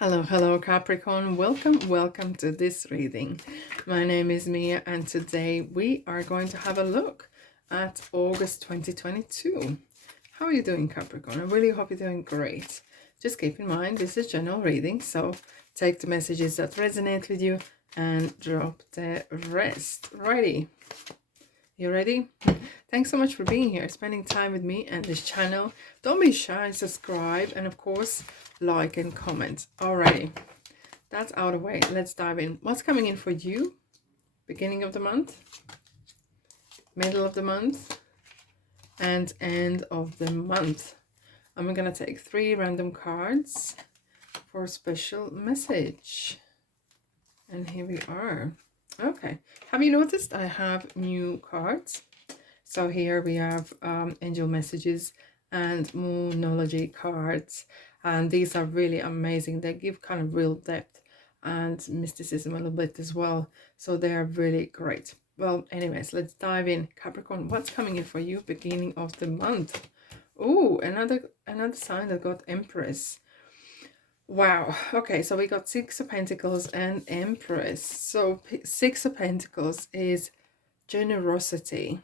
Hello, Capricorn. Welcome to this reading. My name is Mia, and today we are going to have a look at August 2022. How are you doing, Capricorn? I really hope you're doing great. Just keep in mind, this is general reading, so take the messages that resonate with you and drop the rest. Righty. You ready? Thanks so much for being here, spending time with me and this channel. Don't be shy, subscribe, and of course, like and comment. Alrighty, that's out of the way. Let's dive in. What's coming in for you? Beginning of the month, middle of the month, and end of the month. I'm gonna take 3 random cards for a special message. And here we are. Okay, have you noticed I have new cards? So here we have angel messages and moonology cards, and these are really amazing. They give kind of real depth and mysticism a little bit as well, so they are really great. Well, anyways, let's dive in. Capricorn, what's coming in for you beginning of the month? Oh, another sign that got Empress. Wow. Okay, so we got 6 of Pentacles and Empress. So 6 of Pentacles is generosity,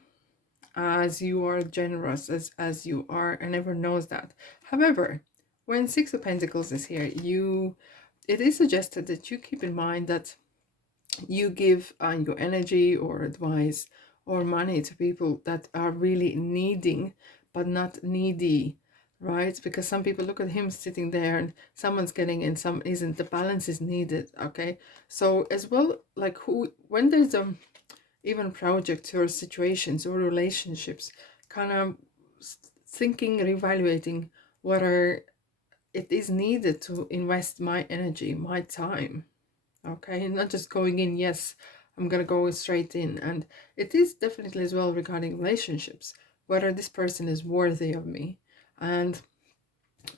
as you are generous as you are, and everyone knows that. However, when 6 of Pentacles is here, it is suggested that you keep in mind that you give your energy or advice or money to people that are really needing but not needy, right? Because some people look at him sitting there and someone's getting and some isn't. The balance is needed. Okay, so as well, like when there's even projects or situations or relationships, kind of thinking, reevaluating whether it is needed to invest my energy, my time. Okay, and not just going in, yes, I'm gonna go straight in. And it is definitely as well regarding relationships, whether this person is worthy of me. And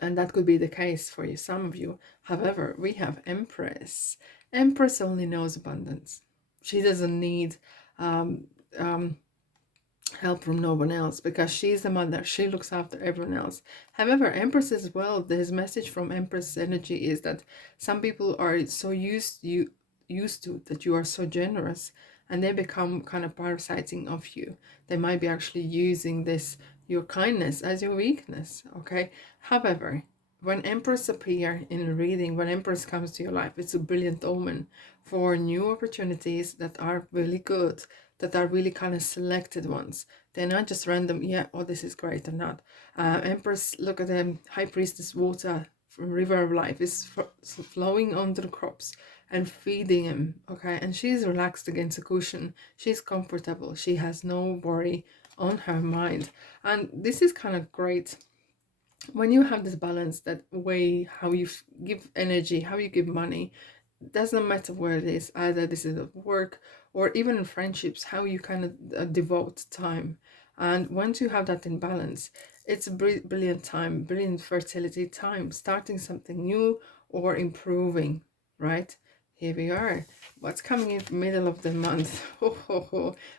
that could be the case for you, some of you. However, we have Empress. Empress only knows abundance. She doesn't need um, um, help from no one else, because she's the mother. She looks after everyone else. However, Empress as well, this message from Empress energy is that some people are so used to that you are so generous, and they become kind of parasiting of you. They might be actually using this, your kindness, as your weakness. Okay, however, when Empress appear in a reading, when Empress comes to your life, it's a brilliant omen for new opportunities that are really good, that are really kind of selected ones. They're not just random, yeah, oh, this is great or not. Empress, look at them, High Priestess water from River of Life is flowing onto the crops and feeding him, okay? And she's relaxed against a cushion. She's comfortable. She has no worry on her mind. And this is kind of great when you have this balance, that way how you give energy, how you give money. Doesn't matter where it is, either this is at work or even in friendships, how you kind of devote time. And once you have that in balance, it's a brilliant time, brilliant fertility time, starting something new or improving, right? Here we are. What's coming in the middle of the month?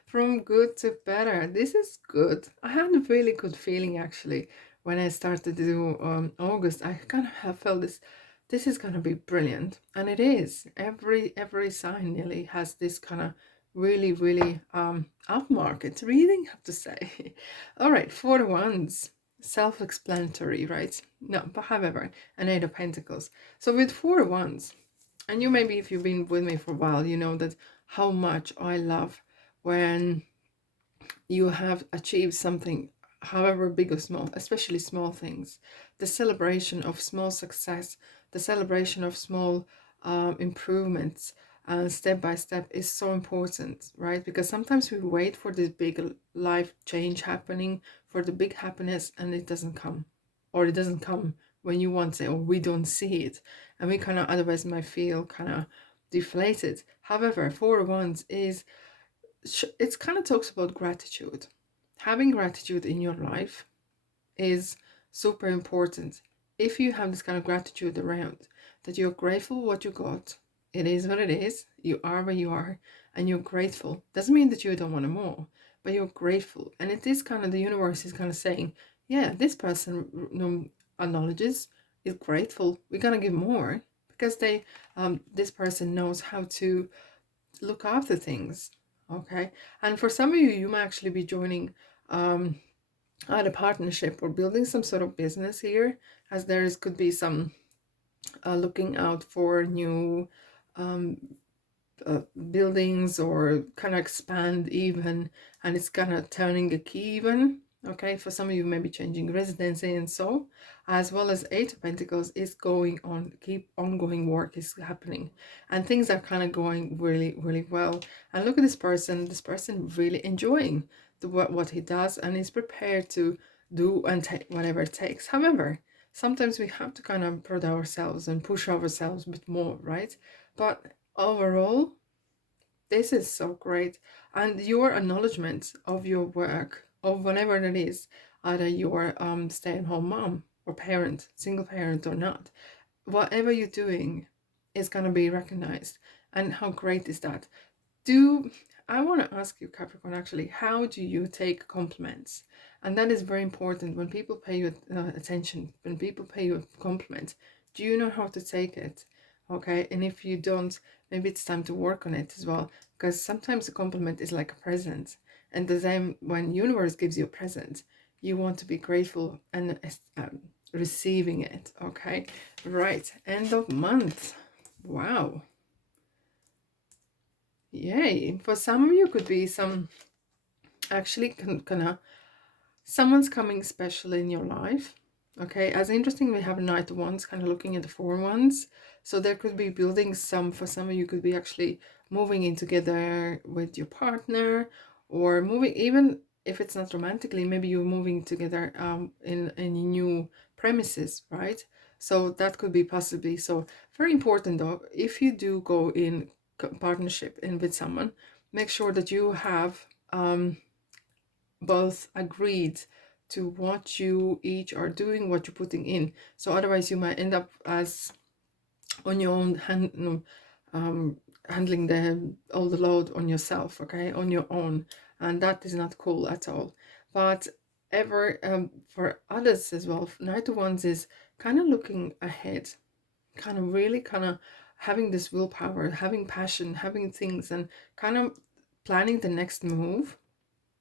From good to better. This is good. I had a really good feeling actually when I started to do August. I kind of have felt this is going to be brilliant, and it is. Every sign nearly has this kind of really up market reading, I have to say. All right, 4 Wands, self-explanatory, right? No, but however, an 8 of Pentacles. So with 4 Wands, and you maybe, if you've been with me for a while, you know that how much I love when you have achieved something, however big or small, especially small things. The celebration of small success, the celebration of small improvements, step by step, is so important, right? Because sometimes we wait for this big life change happening, for the big happiness, and it doesn't come, or it doesn't come when you want it, or we don't see it, and we kind of otherwise might feel kind of deflated. However, 4 Wands is, it's kind of talks about gratitude. Having gratitude in your life is super important. If you have this kind of gratitude around, that you're grateful what you got, it is what it is, you are where you are, and you're grateful. Doesn't mean that you don't want more, but you're grateful. And it is kind of, the universe is kind of saying, yeah, this person acknowledges, is grateful, we're gonna give more, because they this person knows how to look after things. Okay, and for some of you, you might actually be joining a partnership or building some sort of business here, as there is could be some looking out for new um, buildings, or kind of expand even, and it's kind of turning a key even. Okay, for some of you maybe changing residency, and so as well as Eight of Pentacles is going on, keep ongoing work is happening, and things are kind of going really, really well. And look at this person really enjoying what he does, and is prepared to do and take whatever it takes. However, sometimes we have to kind of prod ourselves and push ourselves a bit more, right? But overall, this is so great. And your acknowledgement of your work, of whatever it is, either you're stay-at-home mom or parent, single parent or not, whatever you're doing is going to be recognized. And how great is that? I want to ask you, Capricorn, actually, how do you take compliments? And that is very important. When people pay you attention, when people pay you a compliment, do you know how to take it? Okay, and if you don't, maybe it's time to work on it as well, because sometimes a compliment is like a present, and the same when universe gives you a present, you want to be grateful and receiving it. Okay, right, end of month. Wow. Yay. For some of you, could be some actually kind of someone's coming special in your life. Okay, as interesting, we have a Knight of Wands kind of looking at the Four Wands. So there could be building some, for some of you could be actually moving in together with your partner, or moving, even if it's not romantically, maybe you're moving together in new premises, right? So that could be possibly. So very important though, if you do go in partnership in with someone, make sure that you have both agreed to what you each are doing, what you're putting in. So otherwise you might end up as on your own handling all the load on yourself, okay, on your own, and that is not cool at all. But for others as well, Knight of Wands is kind of looking ahead, kind of really kind of having this willpower, having passion, having things, and kind of planning the next move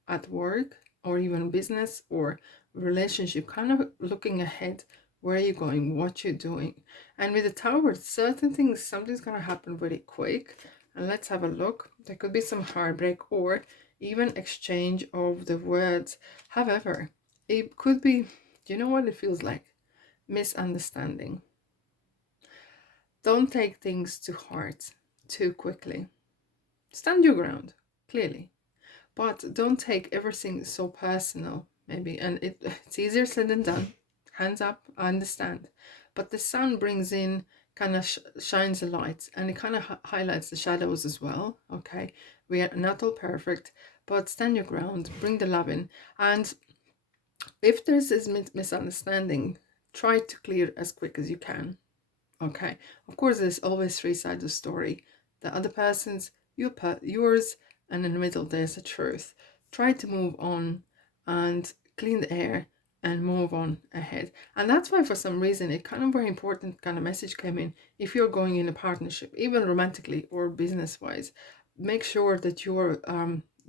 at work or even business or relationship, kind of looking ahead, where you're going, what you're doing. And with the Tower, certain things, something's going to happen really quick. And let's have a look. There could be some heartbreak or even exchange of the words. However, it could be, you know what it feels like? Misunderstanding. Don't take things to heart too quickly. Stand your ground, clearly. But don't take everything so personal, maybe. And it's easier said than done. Hands up, I understand. But the sun brings in, kind of shines a light, and it kind of highlights the shadows as well. Okay, we are not all perfect, but stand your ground, bring the love in. And if there's this misunderstanding, try to clear as quick as you can. Okay, of course, there's always three sides of the story: the other person's, yours, and in the middle there's the truth. Try to move on and clean the air and move on ahead. And that's why for some reason it kind of very important kind of message came in. If you're going in a partnership, even romantically or business wise, make sure that your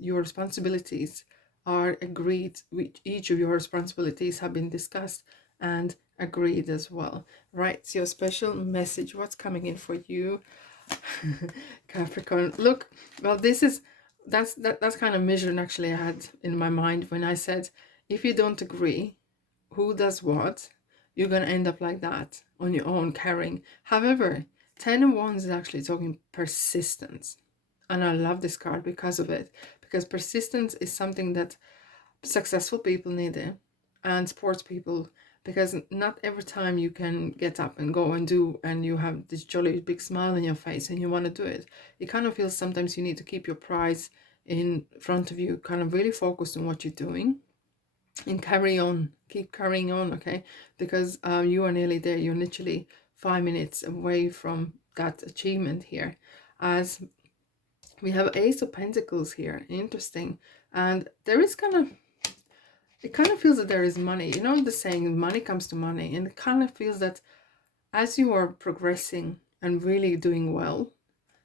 responsibilities are agreed. Each of your responsibilities have been discussed and agreed as well. Right, so your special message, what's coming in for you, Capricorn? Look, well, that's kind of vision actually I had in my mind when I said, if you don't agree who does what, you're going to end up like that on your own, carrying. However, 10 of Wands is actually talking persistence, and I love this card because of it, because persistence is something that successful people need it, and sports people, because not every time you can get up and go and do, and you have this jolly big smile on your face and you want to do it. It kind of feels sometimes you need to keep your prize in front of you, kind of really focused on what you're doing and carry on, keep carrying on, okay? Because you are nearly there. You're literally 5 minutes away from that achievement here, as we have Ace of Pentacles here. Interesting. And there is kind of, it kind of feels that there is money. You know the saying, money comes to money. And it kind of feels that as you are progressing and really doing well,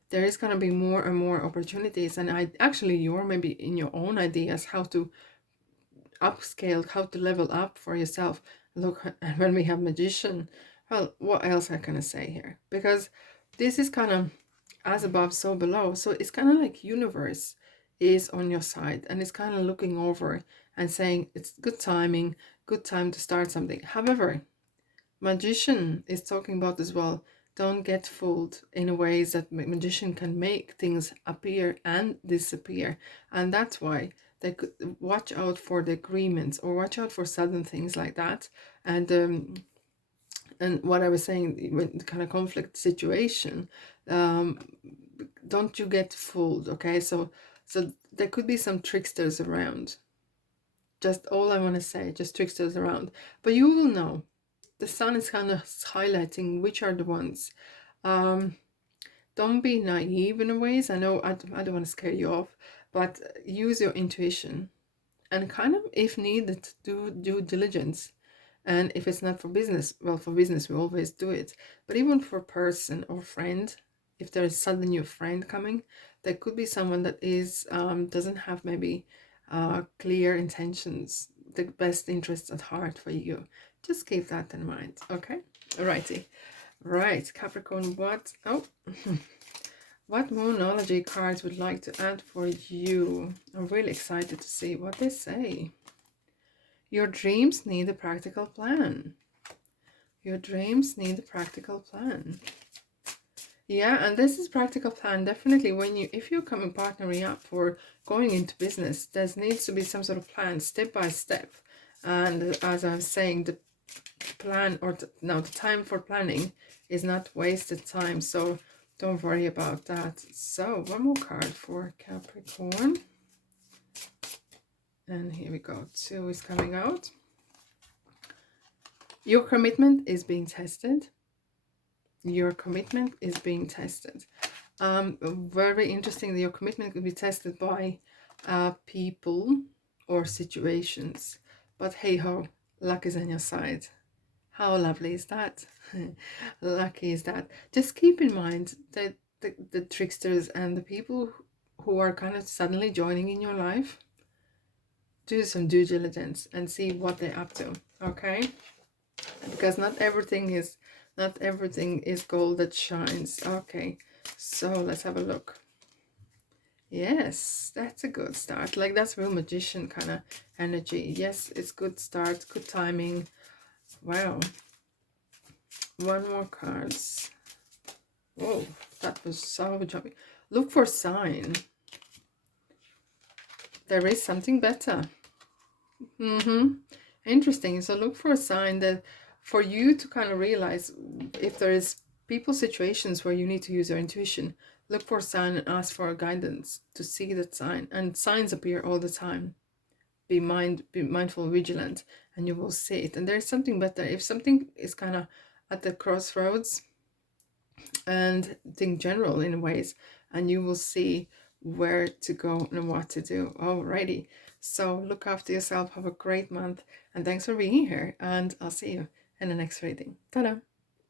there is going to be more and more opportunities. And you're maybe in your own ideas how to upscale, how to level up for yourself. Look, and when we have magician, well, what else I can say here? Because this is kind of as above, so below. So it's kind of like universe is on your side, and it's kind of looking over and saying it's good timing, good time to start something. However, magician is talking about as well, don't get fooled in ways that magician can make things appear and disappear. And that's why they could watch out for the agreements, or watch out for sudden things like that. And what I was saying, with the kind of conflict situation, um, don't you get fooled, okay? So there could be some tricksters around. Just all I want to say, just tricksters around. But you will know. The sun is kind of highlighting which are the ones. Don't be naive in a ways. I know I don't want to scare you off, but use your intuition, and kind of, if needed, do due diligence. And if it's not for business, well, for business we always do it. But even for person or friend, if there is suddenly new friend coming, there could be someone that is doesn't have maybe clear intentions, the best interests at heart for you. Just keep that in mind, okay? Alrighty. Right, Capricorn, what what Moonology cards would like to add for you? I'm really excited to see what they say. Your dreams need a practical plan. Your dreams need a practical plan. Yeah, and this is practical plan. Definitely if you're coming partnering up or going into business, there needs to be some sort of plan, step by step. And as I was saying, the plan, or the time for planning is not wasted time. So don't worry about that. So one more card for Capricorn. And here we go. 2 is coming out. Your commitment is being tested. Your commitment is being tested. Very interesting that your commitment could be tested by people or situations. But hey ho, luck is on your side. How lovely is that? Lucky is that. Just keep in mind that the tricksters and the people who are kind of suddenly joining in your life, do some due diligence and see what they're up to, okay? Because not everything is gold that shines. Okay, so let's have a look. Yes, that's a good start. Like, that's real magician kind of energy. Yes, it's good start, good timing. Wow. One more cards. Whoa, that was so jumpy. Look for sign. There is something better. Interesting. So look for a sign that for you to kind of realize if there is people, situations where you need to use your intuition. Look for a sign and ask for guidance to see that sign. And signs appear all the time. Be mindful, vigilant, and you will see it. And there's something better. If something is kind of at the crossroads, and think general in ways, and you will see where to go and what to do. Alrighty, so look after yourself, have a great month, and thanks for being here, and I'll see you in the next reading. Ta-da!